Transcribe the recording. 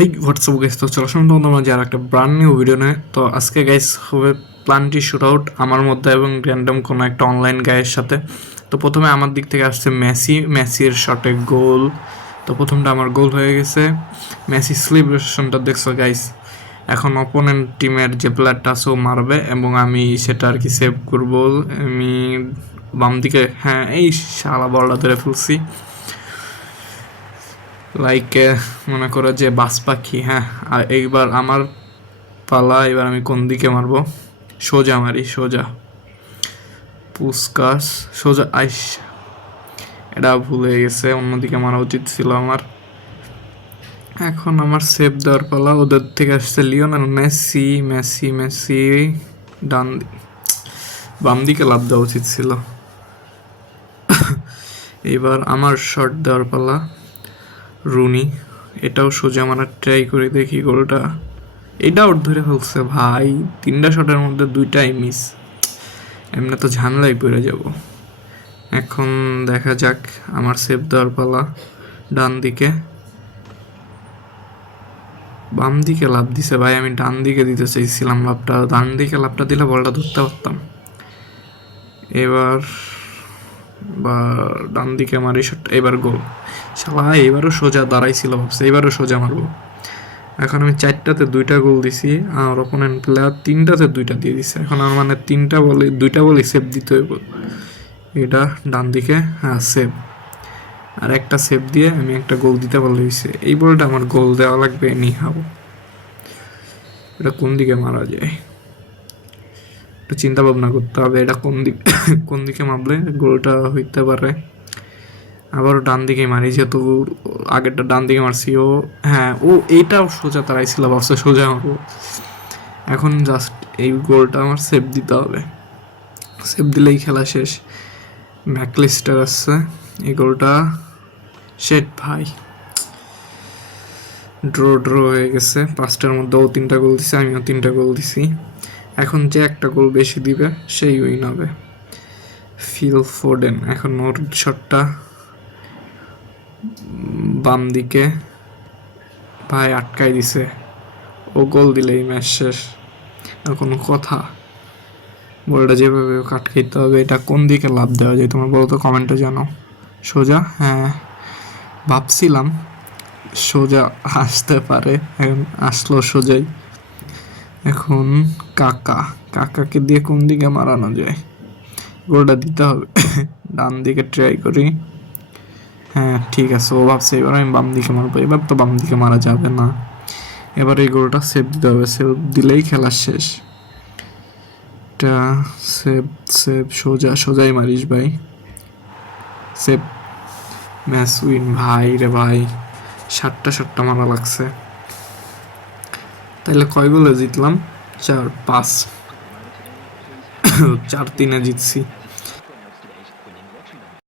হেই WhatsApp guys, তো চলো শুনুন তোমার যারা একটা ব্র্যান্ড নিউ ভিডিও নেয়। তো আজকে গাইস হবে প্ল্যানটি শুট আউট আমার মধ্যে এবং র্যান্ডম কোনো একটা অনলাইন গায়ের সাথে। তো প্রথমে আমার দিক থেকে আসছে মেসির শটে গোল। তো প্রথমটা আমার গোল হয়ে গেছে। মেসি সেলিব্রেশনটা দেখছো গাইস। এখন অপোনেন্ট টিমের যে প্লেয়ারটা আছে ও মারবে এবং আমি সেটা আর কি সেভ করবো। আমি বাম দিকে, হ্যাঁ এই শালা বলটা ধরে ফেলছি। লাইক মনে করো যে বাস পাখি। হ্যাঁ, আর এইবার আমার পালা। এবার আমি কোন দিকে মারবো? সোজা মারি, সোজা পুসকাস, সোজা আইস। এটা ভুল হয়ে গেছে, অন্যদিকে মারা উচিত ছিল আমার। এখন আমার সেভ দেওয়ার পালা। ওদের থেকে আসছে লিওনেল মেসি। মেসি ডান বাম দিকে লাভ দেওয়া উচিত ছিল। এবার আমার শট দেওয়ার পালা। রুনি, এটাও সোজা মারার ট্রাই করে দেখি গোলটা। এটা আউট ধরে ফেলছে ভাই। 3টা শটের মধ্যে 2টাই মিস। এমনি তো ঝামেলাই পড়ে যাব। এখন দেখা যাক আমার সেভ দেওয়ার পালা। ডান দিকে, বাম দিকে লাভ দিছে ভাই। আমি ডান দিকে দিতে চাইছিলাম লাভটা। ডান দিকে লাভটা দিলে বলটা ধরতে পারতাম। এবার বা ডান দিকে মারি শট, এবার গোল। শালা এবারও সোজা দাঁড়াইছিল ভাবছে এবারও সোজা মারবো। এখন আমি 4টাতে 2টা গোল দিছি, আর অপোনেন্ট প্লেয়ার 3টাতে 2টা দিয়ে দিছে। এখন আমার মানে 2টা বলে সেভ দিতে হইব। এটা ডান দিকে, হ্যাঁ সেভ। আর একটা সেভ দিয়ে আমি একটা গোল দিতে পারলে হয়েছে। এই বলটা আমার গোল দেওয়া লাগবে নিহাও। এটা কোন দিকে মারা যায় একটু চিন্তা ভাবনা করতে হবে। এটা কোন দিকে মারলে গোলটা হইতে পারে। আবারও ডান দিকে মারি, যেহেতু আগেরটা ডান দিকে মারছি। ও হ্যাঁ, ও এইটাও সোজা তারাইছিল ভাবছে সোজা মারবো। এখন জাস্ট এই গোলটা আমার সেভ দিতে হবে। সেভ দিলেই খেলা শেষ। ম্যাকলিস্টার আসছে, এই গোলটা শেট ভাই। ড্র হয়ে গেছে। 5টার মধ্যে ও 3টা গোল দিছে, আমিও 3টা গোল দিছি। এখন যে একটা গোল বেশি দিবে সেই উইন হবে। ফিল ফোর্ডেন, এখন ওর শটটা বাম দিকে ভাই আটকাই দিছে। ও গোল দিলেই ম্যাচ শেষ। আর কোনো কথা, বলটা যেভাবে আটকাইতে হবে। এটা কোন দিকে লাভ দেওয়া যায় তোমরা বলো তো, কমেন্টে জানাও। সোজা, হ্যাঁ ভাবছিলাম সোজা আসতে পারে, এখন আসলো সোজাই। এখন কাকাকে দিয়ে কোন দিকে মারানো যায়, গোলটা দিতে হবে। ডান দিকে ট্রাই করি। হ্যাঁ ঠিক আছে, ও ভাবছে এবার আমি বাম দিকে মারবো। এবার তো বাম দিকে মারা যাবে না। এবার এই গোলটা সেভ দিতে হবে। সেভ দিলেই খেলা শেষ। এটা সেভ সোজাই মারিস ভাই। সেভ, ম্যাচ উইন ভাই রে ভাই। 7টা মারা লাগছে। তাহলে কয় গোলে জিতলাম? 4-5, 4-3 জিতছি।